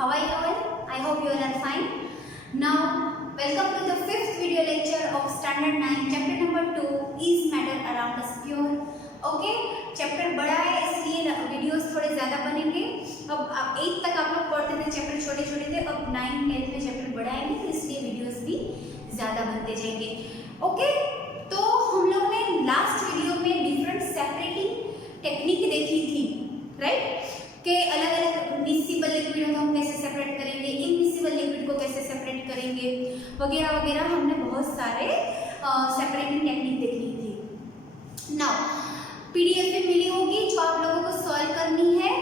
How are you all? I hope you all are fine. Now, welcome to the fifth video lecture of Standard 9, Chapter number 2, Is Matter Around Us Pure? Okay, chapter बड़ा है इसलिए videos थोड़े ज़्यादा बनेंगे। अब 8 तक आप लोग पढ़ते थे, चैप्टर छोटे छोटे थे, अब 9, 10 में चैप्टर बढ़ाएंगे तो इसलिए वीडियोस भी ज़्यादा बनते जाएंगे। ओके, तो हम लोग ने लास्ट वीडियो में डिफरेंट सेपरेटिंग टेक्निक देखी थी, राइट? कि अलग अलग मिसिबल लिक्विड को हम कैसे सेपरेट करेंगे, इनमिसिबल लिक्विड को कैसे सेपरेट करेंगे, वगैरह वगैरह हमने बहुत सारे सेपरेटिंग टेक्निक देख ली थी। नाउ पीडीएफ में मिली होगी जो आप लोगों को सॉल्व करनी है,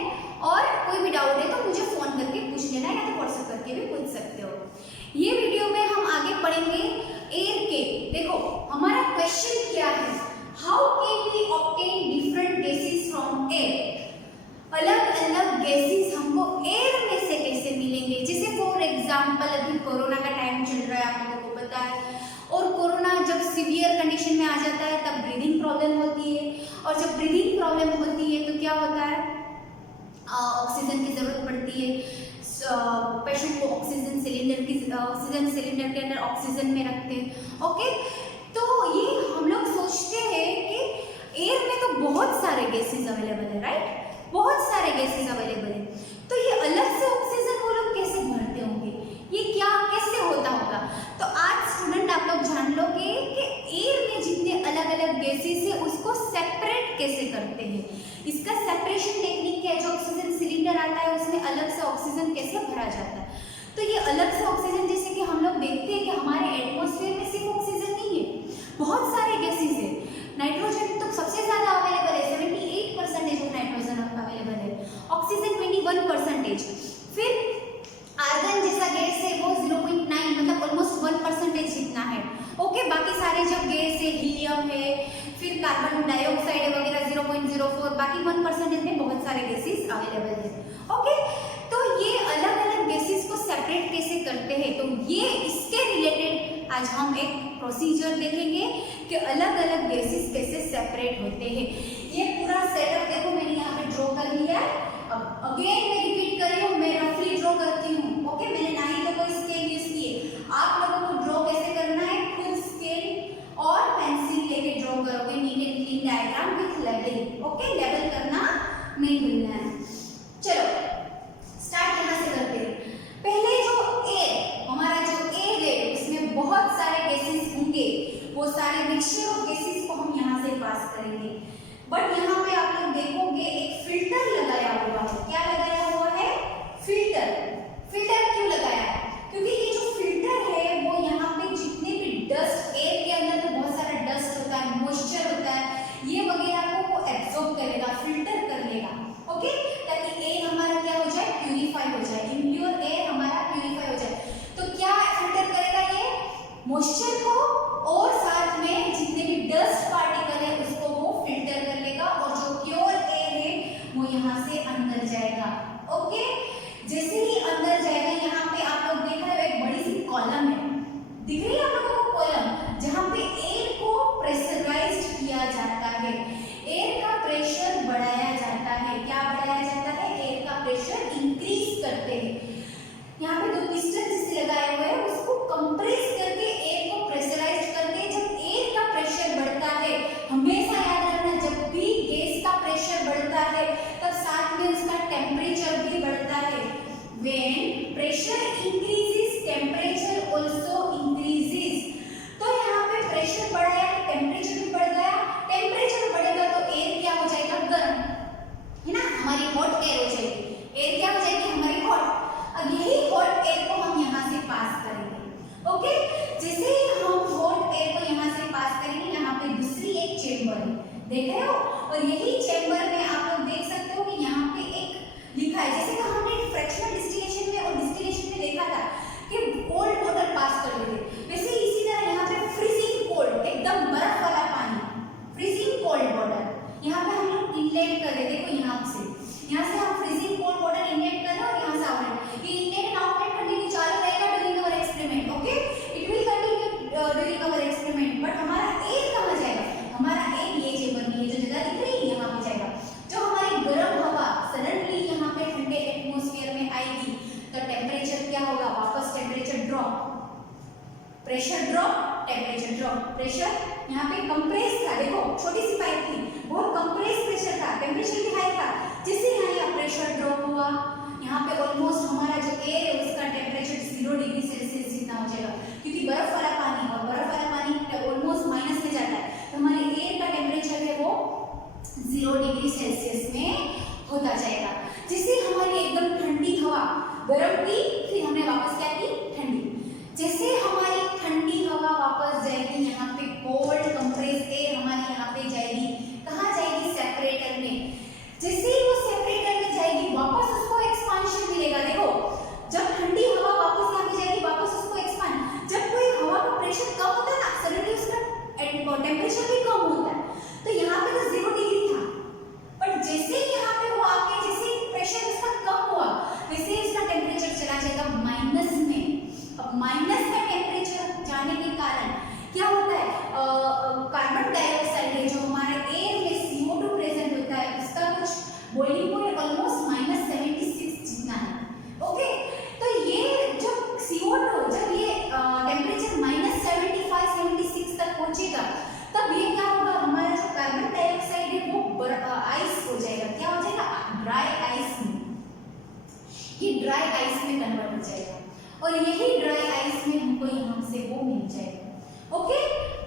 और कोई भी डाउट है तो मुझे फोन करके पूछ लेना या तो व्हाट्सएप करके भी पूछ सकते हो। ये वीडियो में हम आगे पढ़ेंगे एयर के। देखो हमारा क्वेश्चन क्या है, how can we obtain different gases from air? अलग अलग गैसेस हमको एयर में से कैसे मिलेंगे? जैसे फॉर एग्जांपल अभी कोरोना का टाइम चल रहा है, आप लोगों को पता है, और कोरोना जब सीवियर कंडीशन में आ जाता है तब ब्रीदिंग प्रॉब्लम होती है, और जब ब्रीदिंग प्रॉब्लम होती है तो क्या होता है, ऑक्सीजन की जरूरत पड़ती है। पेशेंट को ऑक्सीजन सिलेंडर के अंदर ऑक्सीजन में रखते हैं। ओके, तो ये हम लोग सोचते हैं कि एयर में तो बहुत सारे गैसेस अवेलेबल है, राइट? बहुत सारे गैसेस अवेलेबल है, तो ये अलग से ऑक्सीजन वो लोग कैसे भरते होंगे, ये क्या कैसे होता होगा? तो आज स्टूडेंट आप लोग जान लोगे कि एयर में जितने अलग अलग गैसेस है उसको सेपरेट कैसे करते हैं। इसका सेपरेशन टेक्निक क्या है, जो ऑक्सीजन सिलेंडर आता है उसमें अलग से ऑक्सीजन कैसे भरा जाता है। तो ये अलग से ऑक्सीजन, जैसे कि हम लोग देखते हैं कि हमारे एटमॉस्फेयर में सिर्फ ऑक्सीजन नहीं है, बहुत सारे गैसेस है। नाइट्रोजन तो सबसे ज्यादा अवेलेबल है, 78% ऑफ नाइट्रोजन अवेलेबल है, ऑक्सीजन 21%, फिर आर्गन जैसा गैस है वो 0.9 मतलब ऑलमोस्ट 1% जितना है। ओके, बाकी सारे जब गैस है, हीलियम है, फिर कार्बन डाइऑक्साइड वगैरह 0.04, बाकी 1% में बहुत सारे गैसेस अवेलेबल है। ओके, तो ये अलग अलग गैसेस को सेपरेट कैसे करते हैं, तो ये इसके रिलेटेड आज हम एक प्रोसीजर देखेंगे कि अलग अलग गैसेस कैसे सेपरेट होते हैं। ये पूरा सेटअप देखो मैंने यहाँ पे ड्रॉ कर लिया है। अब अगेन मैं रिपीट कर रही हूँ, मैं रफली ड्रॉ करती हूँ। ओके, मैंने ना ही तो कोई स्केल यूज किए, आप लोगों को ड्रॉ कैसे करना है, खुद स्केल और पेंसिल लेके ड्रॉ करोगे, neat and clean diagram with labelling. Okay, लेवल करना नहीं भूलना है। चलो स्टार्ट यहाँ से करते हैं। पहले जो एयर, हमारा जो एयर है उसमें बहुत सारे गैसेस होंगे, वो सारे मिक्सचर ऑफ गैसेस को हम यहाँ से पास करेंगे। बट यहाँ पे आप लोग देखोगे एक फिल्टर लगाया हुआ है। क्या लगाया हुआ है? फिल्टर। फिल्टर क्यों लगाया है? क्योंकि ये जो फिल्टर है वो यहाँ पे जितने भी डस्ट, एयर के अंदर तो बहुत सारा डस्ट होता है, मॉइस्चर होता है, ये वगैरह को एब्जॉर्ब करेगा, फिल्टर कर लेगा। ओके, ताकि एयर हमारा क्या हो जाए, प्यूरिफाई हो जाए, इम्प्योर एयर हमारा प्यूरिफाई हो जाए। तो क्या फिल्टर करेगा ये? मॉइस्चर को, और साथ में जितने भी डस्ट पार्टिकल है उसको वो फिल्टर कर लेगा, और जो प्योर एयर है वो यहाँ से अंदर जाएगा। ओके, जैसे ही अंदर जाएगा, यहाँ पे आप लोग देख रहे हो एक बड़ी सी कॉलम है, दिख रही है आप लोगों को कॉलम, जहाँ पे एयर को प्रेशराइज्ड किया जाता है, एयर का प्रेशर बढ़ाया जाता है। क्या बढ़ाया जाता है? एयर का प्रेशर इंक्रीज करते हैं। यहाँ पे 2 पिस्टन जिसे लगाए हुए हैं उसको कंप्रेस करके एयर को प्रेशराइज करके, जब एयर का प्रेशर बढ़ता है, हमेशा याद रखना जब भी गैस का प्रेशर बढ़ता है तब साथ में उसका टेम्परेचर भी बढ़ता है। When pressure increases, temperature also increases. Pressure drop, temperature drop. Pressure यहाँ पे कंप्रेस था, देखो छोटी सी पाइप थी, बहुत कंप्रेस प्रेशर था, टेम्परेचर भी हाई था, जिससे यहाँ प्रेशर ड्रॉप हुआ। यहाँ पे ऑलमोस्ट हमारा जो एयर है उसका टेम्परेचर 0 डिग्री सेल्सियस जितना हो जाएगा, क्योंकि बर्फ वाला पानी, और बर्फ वाला पानी ऑलमोस्ट माइनस में जाता है, तो हमारे एयर का टेम्परेचर है वो 0 डिग्री सेल्सियस में होता जाएगा, जिससे हमारी एकदम ठंडी हवा गर्म की, फिर हमने वापस क्या की, ठंडी। जैसे हमारी ठंडी हवा वापस जाएगी, यहाँ पे कोल्ड कंप्रेस एयर हमारी यहाँ पे जाएगी, कहाँ जाएगी, सेपरेटर में। जैसे ही वो सेपरेटर में जाएगी वापस उसको एक्सपांशन मिलेगा। देखो जब ठंडी हवा वापस यहाँ पे जाएगी, वापस उसको एक्सपांड, जब कोई हवा का प्रेशर कम होता है ना, सडनली उसका टेम्परेचर भी कम होता है, तो यहाँ पे तो 0 डिग्री था, बट जैसे ही यहाँ पे वो आके जैसे प्रेशर उसका कम हुआ, वैसे ही उसका टेम्परेचर चला जाएगा माइनस में। अब माइनस में टेम्परेचर जाने के कारण क्या होता है, कार्बन डाइऑक्साइड है जो हमारे एयर में CO2 प्रेजेंट होता है, उसका कुछ बॉइलिंग पॉइंट ऑलमोस्ट -76 जितना है। ओके, तो ये जब CO2 जब ये टेम्परेचर -75-76 तक पहुंचेगा, तब ये क्या होगा, हमारा जो कार्बन डाइऑक्साइड है वो आइस हो जाएगा। क्या हो जाएगा, ड्राई आइस में, ये ड्राई आइस में कन्वर्ट हो जाएगा, और यही ड्राई आइस में हमको यहाँ से वो मिल जाएगा। ओके,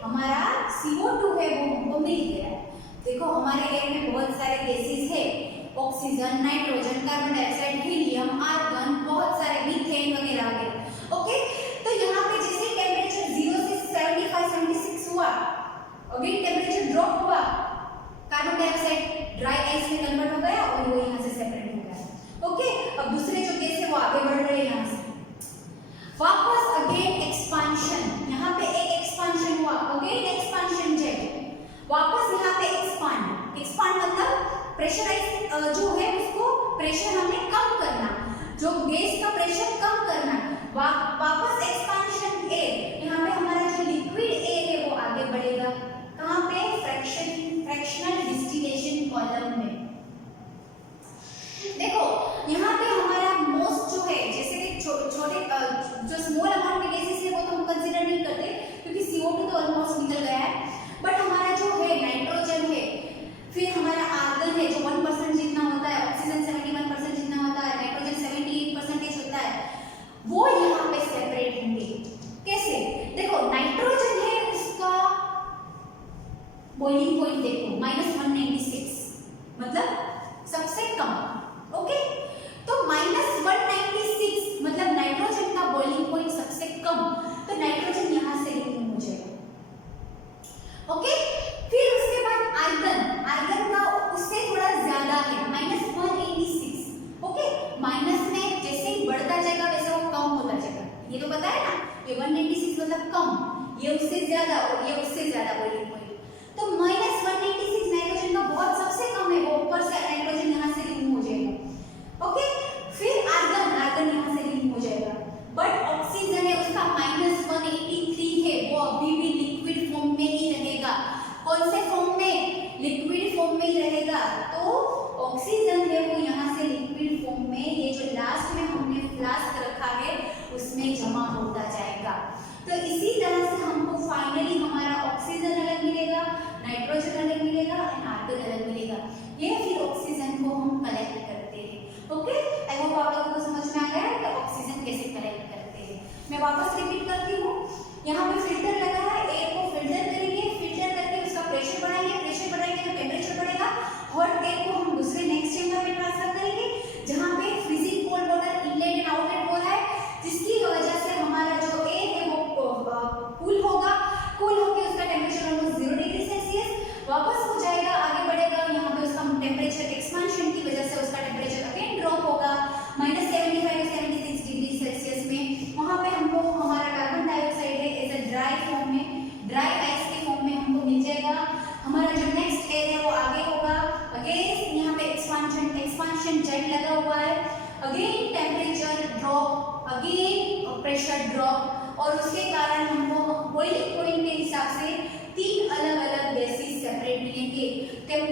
हमारा CO2 है वो हमको मिल गया है। देखो हमारे एयर में बहुत सारे गैसेस है, oxygen, nitrogen, carbon dioxide, helium, argon, बहुत सारे मीथेन वगैरह वगैरह। ओके, तो यहाँ पे जैसे टेम्परेचर 0 से 75-76 हुआ, अगेन टेम्परेचर ड्रॉप हुआ, कार्बन डाइऑक्साइड ड्राई आइस में कन्वर्ट हो गया और वो यहाँ से सेपरेट हो गया। ओके, अब दूसरे जो गैस है वो आगे बढ़ रहे हैं यहाँ से, वापस अगेन एक्सपांशन, यहाँ पे एक एक्सपांशन हुआ, अगेन एक्सपांशन जेट, वापस यहाँ पे एक्सपांड। एक्सपांड मतलब प्रेशराइज जो है उसको प्रेशर हमने कम करना, जो गैस का प्रेशर कम करना, वापस एक्सपांशन एयर, यहाँ पे हमारा जो लिक्विड एयर है वो आगे बढ़ेगा, कहाँ पे, फ्रैक्शनल डिस्टिलेशन कॉलम में। देखो यहाँ पे हमारा मोस्ट जो है, जैसे कि छोटे जो स्मॉल अमाउंट में गैसेस है वो तो हम कंसीडर नहीं करते, क्योंकि CO2 तो ऑलमोस्ट निकल गया है, बट हमारा जो है नाइट्रोजन है, फिर हमारा आर्गन है जो 1% जितना होता है, ऑक्सीजन 71% जितना होता है, नाइट्रोजन 78% होता है, वो यहाँ पे सेपरेट होंगे। कैसे, देखो नाइट्रोजन है उसका बॉइलिंग पॉइंट देखो -196, मतलब सबसे कम। ओके, तो -196 मतलब नाइट्रोजन का बॉइलिंग पॉइंट सबसे कम, तो नाइट्रोजन यहाँ से रिमूव हो जाएगा। ओके, फिर उसके बाद आर्गन, आर्गन का उससे थोड़ा ज्यादा है, -186। ओके, माइनस में जैसे ही बढ़ता जाएगा वैसे वो कम होता जाएगा, ये तो पता है ना, ये 196 मतलब कम, ये उससे ज्यादा और ये उससे ज्यादा बॉइलिंग पॉइंट, तो -196 नाइट्रोजन का बहुत सबसे कम है, वो ऊपर से नाइट्रोजन यहाँ से रिमूव हो जाएगा। ओके, फिर आर्गन, आर्गन यहाँ से रिमूव हो जाएगा, बट ऑक्सीजन है उसका -183 है, वो अभी भी लिक्विड फॉर्म में ही रहेगा। कौन से फॉर्म में, लिक्विड फॉर्म में ही रहेगा, तो ऑक्सीजन है वो यहाँ से लिक्विड फॉर्म में, ये जो लास्ट में हमने फ्लास्क रखा है उसमें जमा होता जाएगा। तो इसी तरह से हमको फाइनली हमारा ऑक्सीजन अलग मिलेगा, नाइट्रोजन अलग मिलेगा एंड आर्गन अलग मिलेगा, ये फिर ऑक्सीजन को हम कलेक्ट करते हैं। ओके, आई होप आप लोगों को समझ में आ गया है कि ऑक्सीजन कैसे कलेक्ट करते हैं। मैं वापस रिपीट करती हूँ, यहाँ पे फिल्टर लगा है, एयर को फिल्टर करेंगे, फिल्टर करके उसका प्रेशर बढ़ाएंगे, प्रेशर बढ़ाएंगे तो टेम्परेचर बढ़ेगा, हॉट एयर को हम दूसरे नेक्स्ट चेंबर में ट्रांसफर करेंगे, जहाँ पे freezing cold water inlet and outlet हो रहा है, जिसकी वजह से हमारा जो एयर है वो कूल होगा, कूल होकर उसका टेम्परेचर ऑलमोस्ट 0 डिग्री सेल्सियस वापस हो जाएगा, आगे बढ़ेगा, यहाँ पे उसका टेम्परेचर एक्सपांशन की वजह से उसका टेम्परेचर अगेन ड्रॉप होगा -75 से 76 डिग्री सेल्सियस में। वहाँ पे हमको हमारा कार्बन डाइऑक्साइड है एज अ ड्राई फॉर्म में, ड्राई आइस के फॉर्म में हमको मिल जाएगा। हमारा जो नेक्स्ट एयर है वो आगे होगा, अगेन यहाँ पे एक्सपांशन जेट लगा हुआ है, again temperature drop, again pressure drop, और उसके कारण हमको बॉइलिंग पॉइंट के हिसाब से 3 अलग-अलग गैसेस सेपरेट मिलेंगे,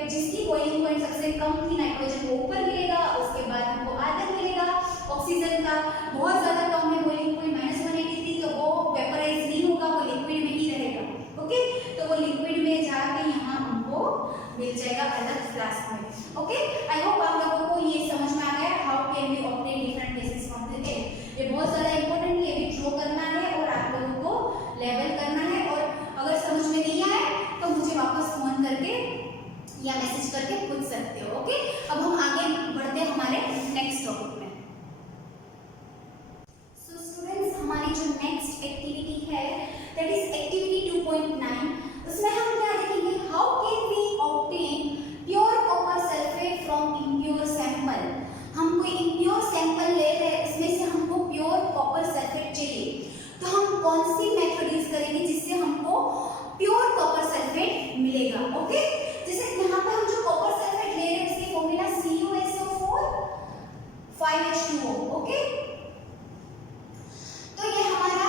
जिसकी बॉइलिंग पॉइंट सबसे कम थी नाइट्रोजन को ऊपर मिलेगा, उसके बाद हमको आर्गन मिलेगा, ऑक्सीजन का बहुत ज्यादा कम है बॉइलिंग पॉइंट -183, तो वो वेपराइज नहीं होगा, क्लास में। ओके, आई होप आप लोगों को ये समझ में आ गया how can we obtain different basis from the air. ये बहुत ज़्यादा इंपॉर्टेंट, ये भी ड्रॉ करना है और आप लोगों को लेवल करना है। और अगर समझ में नहीं आए तो मुझे वापस फोन करके या मैसेज करके पूछ सकते हो। ओके, अब हम आगे बढ़ते हैं हमारे नेक्स्ट टॉपिक में। सो स्टूडेंट्स, हमारी जो नेक्स्ट एक्टिविटी है दैट इज एक्टिविटी 2.9। उसमें हम क्या देखेंगे, how can we obtain pure copper sulphate from impure sample. हम कोई इम्प्योर सैंपल ले रहे हैं, उसमें से हमको प्योर कॉपर सल्फेट चाहिए, तो हम कौन सी मेथड यूज करेंगे जिससे हमको प्योर कॉपर सल्फेट मिलेगा। ओके, जैसे यहाँ पे हम जो कॉपर सल्फेट ले रहे हैं उसकी फॉर्मूला CuSO4 5H2O। ओके, तो ये हमारा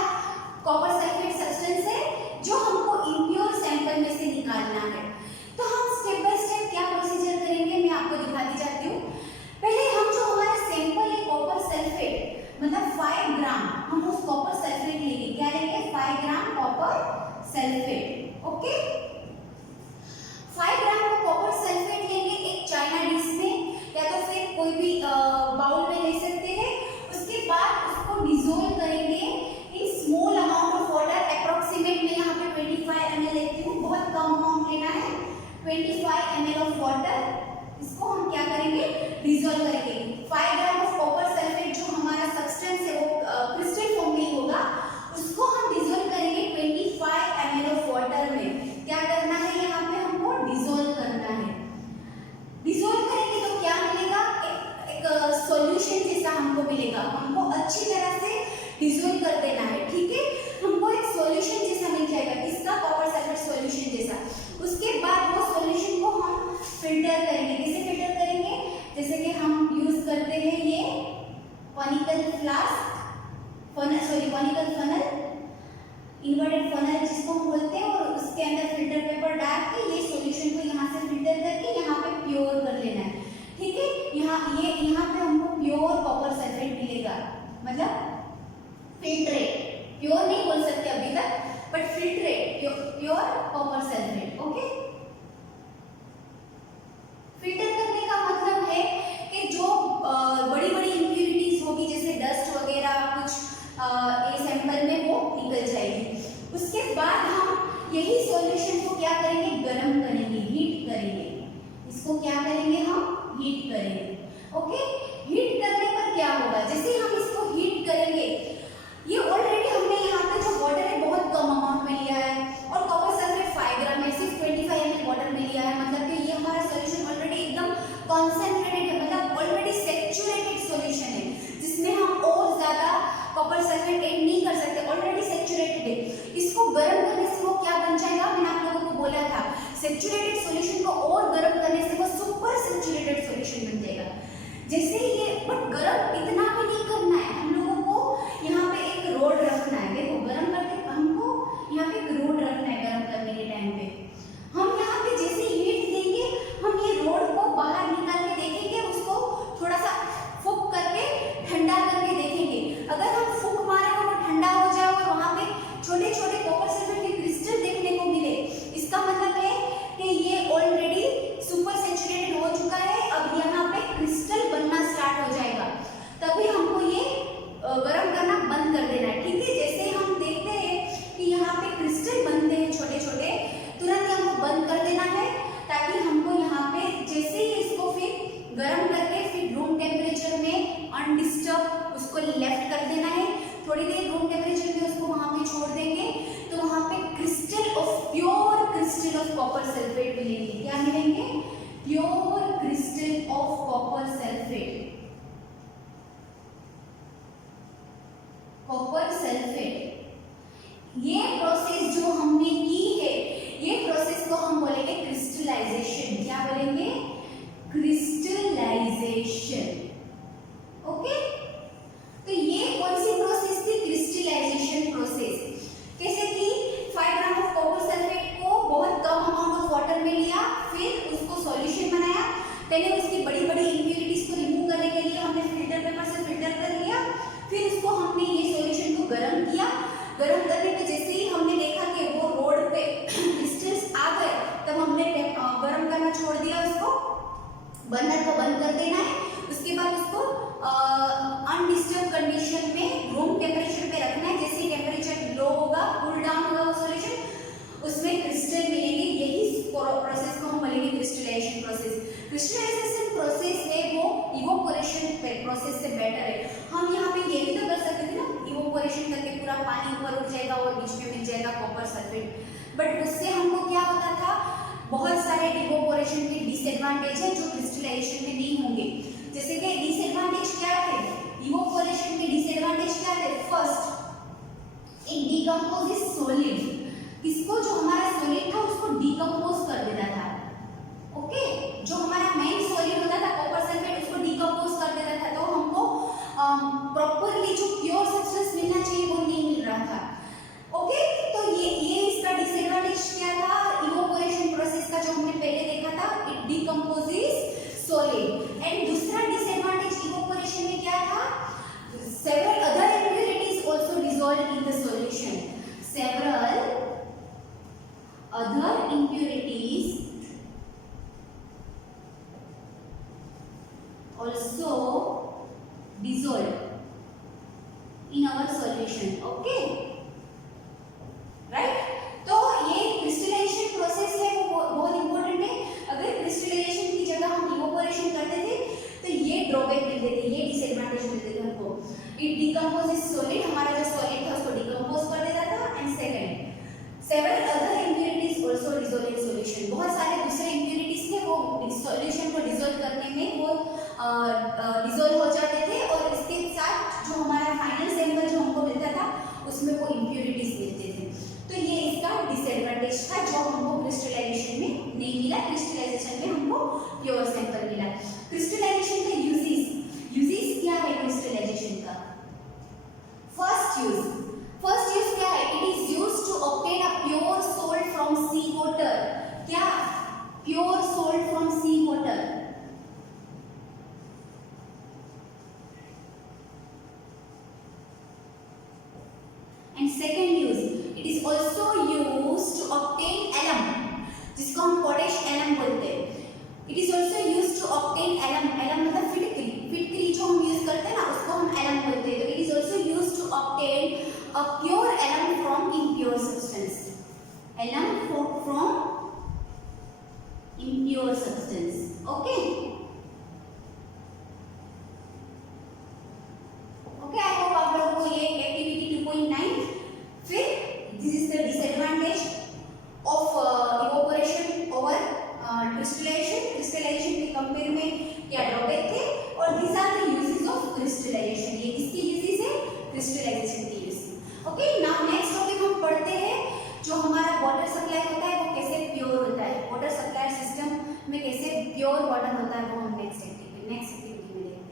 कॉपर सल्फेट सब्सटेंस है जो हमको इम्प्योर सैंपल में से निकालना है। तो हम स्टेप बाय स्टेप क्या प्रोसीजर करेंगे मैं आपको दिखाती जाती हूँ। पहले हम जो हमारा सैंपल है कॉपर सल्फेट मतलब 5 ग्राम, हम उस कॉपर सल्फेट लेंगे। क्या लेंगे? 5 ग्राम कॉपर सल्फेट। ओके, 5 ग्राम को कॉपर सल्फेट लेंगे एक चाइना डिश में या तो फिर कोई भी बाउल में ले सकते हैं। उसके बाद उसको डिसोल्व करेंगे in small amount of water. Approximate में यहाँ पे 25 ml लेती हूँ, बहुत कम अमाउंट लेना है। 25 ml ऑफ वाटर, इसको हम क्या करेंगे? डिसोल्व करेंगे। 5 ग्राम ऑफ कॉपर सल्फेट जो हमारा सब्सटेंस है वो क्रिस्टल फॉर्म में होगा, उसको हम डिसोल्व करेंगे 25 ml ऑफ वाटर में। क्या करना है? यहाँ पे हमको डिसोल्व करना है। डिसोल्व करेंगे तो क्या मिलेगा? एक सॉल्यूशन जैसा हमको मिलेगा। हमको अच्छी तरह से डिसोल्व कर देना है, ठीक है? हमको एक सॉल्यूशन जैसा मिल जाएगा, इसका कॉपर सल्फेट सॉल्यूशन जैसा। उसके बाद वो सॉल्यूशन को हम फिल्टर करेंगे। कैसे फिल्टर करेंगे? जैसे कि हम यूज करते हैं ये conical flask, conical funnel, inverted funnel जिसको हम बोलते हैं, और उसके अंदर फिल्टर पेपर डाल के ये सॉल्यूशन को यहाँ से फिल्टर करके यहाँ पे प्योर कर लेना है, ठीक है? यहाँ पे हमको प्योर कॉपर सल्फेट मिलेगा, मतलब फिल्ट्रेट। प्योर नहीं बोल सकते अभी तक, but filtrate, pure copper sulphate. Okay, filter करने का मतलब है कि जो बड़ी बड़ी इंप्यूरिटीज होगी जैसे डस्ट वगैरह कुछ ये सैंपल में वो निकल जाएगी। उसके बाद हम यही सॉल्यूशन को क्या करेंगे? गरम करेंगे, हीट करेंगे। इसको क्या करेंगे? हम हीट करेंगे। ओके, हीट करने पर क्या होगा? जैसे हम इसको हीट करेंगे, ये ऑलरेडी हमने यहाँ पे जो वाटर है बहुत कम अमाउंट में लिया है और कॉपर सल्फेट 5 ग्राम है, सिर्फ 25 ml वाटर में लिया है, मतलब कि ये हमारा सॉल्यूशन ऑलरेडी एकदम कॉन्सेंट्रेटेड है, मतलब ऑलरेडी सैचुरेटेड सॉल्यूशन है जिसमें हम और ज्यादा कॉपर सल्फेट ऐड नहीं कर सकते, ऑलरेडी सैचुरेटेड है। इसको गर्म करने से वो क्या बन जाएगा? मैंने आप लोगों को बोला था, सैचुरेटेड सॉल्यूशन को और गर्म करने से वो सुपर सैचुरेटेड सॉल्यूशन बन जाएगा। जैसे ये, बट गर्म इतना भी नहीं करना है, हम लोगों को यहाँ पे एक रोड रखना है। देखो, गर्म करके हमको यहाँ पे एक रोड रखना है। गर्म करने के टाइम पे हम यहाँ पे जैसे हीट देंगे, हम ये रोड को बाहर निकाल के देखेंगे, उसको थोड़ा सा फूंक करके ठंडा करके देखेंगे। अगर हम फूंक मारे और वो ठंडा हो जाए और वहाँ पे छोटे छोटे कॉपर सल्फेट के क्रिस्टल देखने को मिले, इसका मतलब है कि ये ऑलरेडी सुपर सैचुरेटेड हो चुका है। अब यहाँ पे क्रिस्टल बनना स्टार्ट हो जाएगा, तभी हमको ये गर्म करना बंद कर देना है, ठीक है? जैसे हम देखते हैं कि यहाँ पे क्रिस्टल बनते हैं छोटे छोटे, तुरंत हमको बंद कर देना है, ताकि हमको यहाँ पे जैसे ही इसको फिर गर्म करके फिर रूम टेम्परेचर में अनडिस्टर्ब उसको लेफ्ट कर देना है। थोड़ी देर रूम टेम्परेचर में उसको वहाँ पे छोड़ देंगे तो वहाँ पे crystal of pure crystal of copper sulphate मिलेंगे। क्या मिलेंगे? Pure crystal of copper sulphate. Copper sulphate, ये प्रोसेस जो हमने की है, ये प्रोसेस को हम बोलेंगे क्रिस्टलाइजेशन। क्या बोलेंगे? क्रिस्टलाइजेशन। ओके, तो ये कौन सी प्रोसेस थी? Crystallisation process. कैसे कि 5 ग्राम ऑफ कॉपर सल्फेट को बहुत कम अमाउंट ऑफ वाटर में लिया, फिर उसको सॉल्यूशन बनाया, पहले उसकी बड़ी बड़ी इंप्यूरिटीज को रिमूव करने सल्फेट। बट उससे हमको क्या होता था, बहुत सारे इवोपोरेशन के डिसएडवांटेज है जो क्रिस्टलाइजेशन में नहीं होंगे। जैसे कि डिसएडवांटेज क्या थे, इवोपोरेशन के डिसएडवांटेज क्या थे? First, it decomposes solid. इसको जो हमारा सॉलिड था उसको डिकम्पोज कर देता था। ओके, जो हमारा मेन सॉलिड होता था कॉपर सल्फेट उसको डिकम्पोज कर देता था, तो हमको प्रॉपरली जो प्योर सब्सटेंस मिलना चाहिए वो नहीं मिल रहा था। ओके, तो ये इसका डिसएडवांटेज क्या था, इवोपोरेशन प्रोसेस का जो हमने पहले देखा था, इट डिकम्पोजेस सॉलिड। एंड दूसरा डिसएडवांटेज इवोपोरेशन में क्या था, several other impurities also dissolved in the solution. Several other impurities also dissolved in our solution. Okay, right? तो ये क्रिस्टलाइजेशन प्रोसेस है वो बहुत इंपॉर्टेंट है। अगर क्रिस्टलाइजेशन की जगह हम इवोपोरेशन करते थे तो ये ड्रॉबैक मिलते थे, ये डिसएडवांटेज मिलते थे हमको। इट डिकम्पोजेस सॉलिड, हमारा जो सॉलिड था उसको डिकम्पोज कर देता था। And second, several other impurities also dissolve in solution. बहुत सारे दूसरे इम्प्योरिटीज थे वो सॉल्यूशन को डिसॉल्व करने में वो डिसॉल्व हो जाते थे, और इसके साथ जो हमारा फाइनल सैंपल जो हमको मिलता था उसमें वो इम्प्योरिटीज मिलते थे। तो ये इसका डिसएडवांटेज था जो हमको क्रिस्टलाइजेशन में नहीं मिला। क्रिस्टलाइजेशन में हमको प्योर सैंपल मिला। क्रिस्टलाइजेशन के यूजेस क्या है क्रिस्टलाइजेशन का? फर्स्ट यूज क्या है, it is used to obtain a pure salt from sea water. क्या? Pure salt from sea water. And second use, it is also used to obtain alum, जिसको हम potash alum बोलते हैं। It is also used to obtain alum, alum मतलब फिटकरी जो हम use करते हैं ना उसको हम एलम बोलते हैं। तो it is also used to obtain a pure alum from impure substance. Alum from impure substance. Okay, I hope आप लोगों को ये एक्टिविटी 2.9। फिर this is the disadvantage of evaporation over crystallization के कंपेयर में क्या ड्रॉबैक थे, और these are the uses of crystallization। ये किसकी यूजेस है? क्रिस्टलाइजेशन की। ओके, नाउ नेक्स्ट टॉपिक हम पढ़ते हैं जो हमारा वाटर सप्लाई होता है वो कैसे प्योर होता है, वाटर सप्लाई सिस्टम में कैसे प्योर वाटर होता है वो हम नेक्स्ट एक्टिविटी में देखते हैं।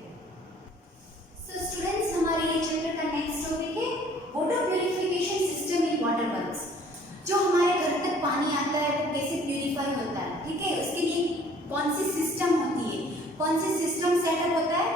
सो स्टूडेंट्स, हमारे ये चैप्टर का नेक्स्ट टॉपिक है water purification system in water works. जो हमारे घर तक पानी आता है वो कैसे प्यूरिफाई होता है, ठीक है, उसके लिए कौन सी सिस्टम होती है, कौन सी सिस्टम सेटअप होता है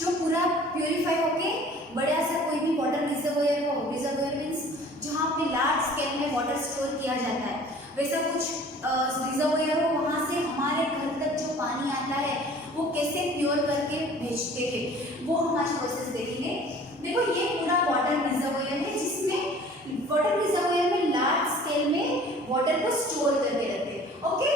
जो पूरा प्यूरिफाई होके बड़ा सा कोई भी वाटर रिजर्वोयर हो, रिजर्वोयर मींस जहाँ पे लार्ज स्केल में वाटर स्टोर किया जाता है, वैसा कुछ रिजर्वोयर हो, वहाँ से हमारे घर तक जो पानी आता है वो कैसे प्योर करके भेजते हैं वो हम आज प्रोसेस देखेंगे। देखो, ये पूरा वाटर रिजर्वोयर है जिसमें वाटर रिजर्वोयर में लार्ज स्केल में वाटर को स्टोर करके रखते हैं। Okay,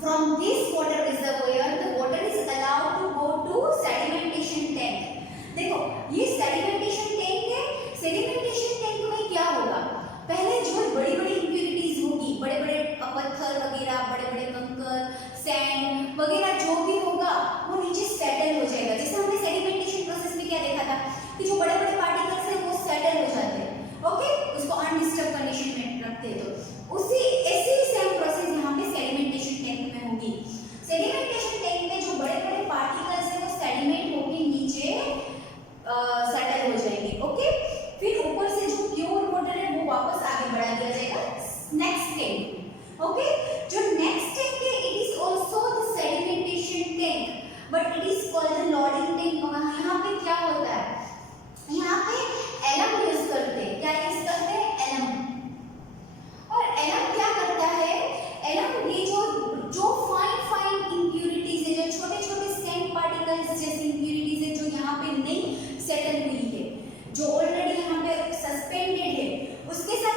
from this water reservoir the water is allowed to go to sedimentation tank. देखो, ये सेडिमेंटेशन टैंक है। सेडिमेंटेशन टैंक में क्या होगा, पहले जो बड़ी-बड़ी इंप्यूरिटीज होगी, बड़े-बड़े पत्थर वगैरह, बड़े-बड़े कंकर, सैंड वगैरह जो भी होगा वो नीचे सेटल हो जाएगा। जैसे हमने सेडिमेंटेशन प्रोसेस में क्या देखा था कि जो बड़े-बड़े पार्टिकल्स हैं वो सेटल हो जाते हैं। ओके, उसको अनडिस्टर्ब कंडीशन में रखते हैं। तो उसी ऐसी सेम प्रोसेस यहाँ पे सेडिमेंटेशन टैंक में होगी। सेडिमेंटेशन टैंक में जो बड़े-बड़े पार्टिकल्स हैं वो सेडिमेंट होके नीचे सेटल हो जाएंगे। ओके, फिर ऊपर से जो प्योर वाटर है वो वापस आगे बढ़ा दिया जाएगा नेक्स्ट टैंक। ओके, जो नेक्स्ट टैंक है it is also the sedimentation tank, but it is called the loading tank. यहाँ पे क्या होता है, यहाँ पे एलम यूज करते हैं। क्या यूज करते हैं? एलम। और एलम क्या करता है, एलम ये जो फाइन इंप्यूरिटीज है, जो छोटे-छोटे सैंड पार्टिकल्स जैसी इंप्यूरिटीज है जो यहाँ पे नहीं सेटल हुई है, जो ऑलरेडी यहाँ पे सस्पेंडेड है, उसके साथ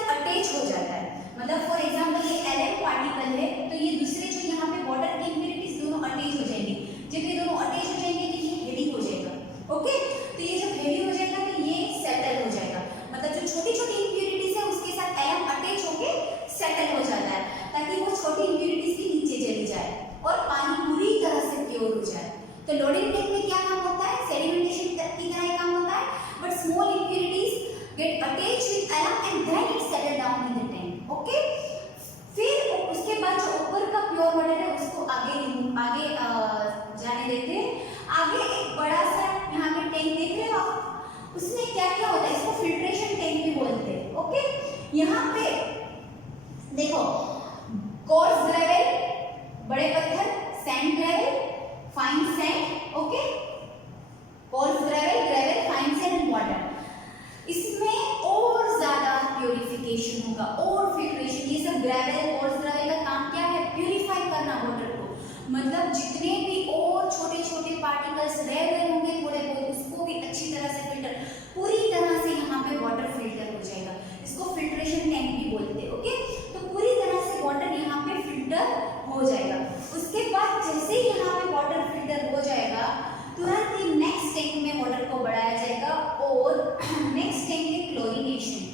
नेक्स्ट देंगे क्लोरीनेशन।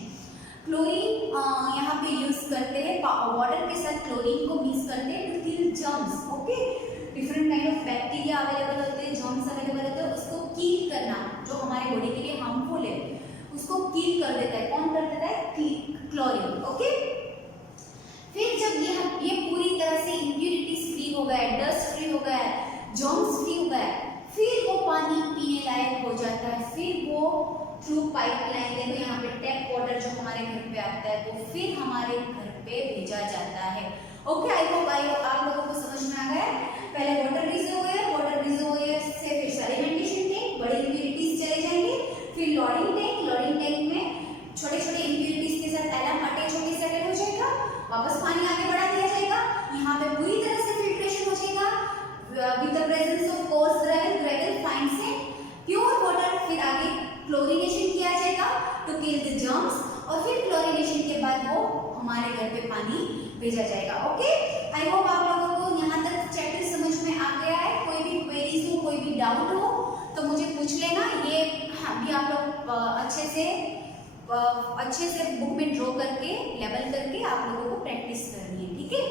क्लोरीन यहाँ पे यूज करते हैं, वाटर के साथ क्लोरीन को मिक्स करते हैं to kill germs. Okay, different kind of bacteria available होते हैं, जर्म्स अवेलेबल होते हैं, उसको किल करना जो हमारे बॉडी के लिए हार्मफुल है उसको किल कर देता है। कौन कर देता है? क्लोरीन। ओके, फिर जब ये पूरी तरह से इम्प्यूरिटीज फ्री हो गया है, डस्ट फ्री हो गया है, जर्म्स फ्री हो गया है, फिर वो पानी पीने लायक हो जाता है। फिर वो थ्रू पाइपलाइन, देखो यहाँ पे टैप वाटर जो हमारे घर पे आता है वो फिर हमारे घर पे भेजा जाता है। ओके, आई होप आप लोगों को समझ में आ गया। पहले वाटर रिजर्वोयर से फिर सेडिमेंटेशन टैंक, बड़ी इम्प्यूरिटीज चले जाएंगे, फिर लोडिंग टैंक में छोटे छोटे इम्प्यूरिटीज के साथ एलम अटैच होकर सेटल हो जाएगा, वापस पानी आगे बढ़ा दिया जाएगा, यहाँ पे पूरी तरह से फिल्ट्रेशन हो जाएगा with the presence of course Greville, fine sand, pure water. फिर आगे क्लोरीनेशन किया जाएगा टू किल द जर्म्स, और फिर क्लोरीनेशन के बाद वो हमारे घर पे पानी भेजा जाएगा। ओके, आई होप आप लोगों को यहाँ तक चैप्टर समझ में आ गया है। कोई भी क्वेरीज हो, कोई भी डाउट हो तो मुझे पूछ लेना। ये भी आप लोग अच्छे से बुक में ड्रॉ करके लेबल करके आप लोगों को प्रैक्टिस करनी है, ठीक है।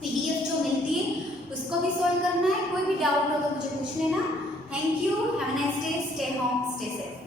पीडीएफ जो मिलती है उसको भी सॉल्व करना है। कोई भी डाउट हो तो मुझे पूछ लेना। Thank you, have a nice day, stay home, stay safe.